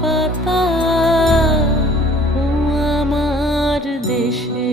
পাতা ও আমার দেশে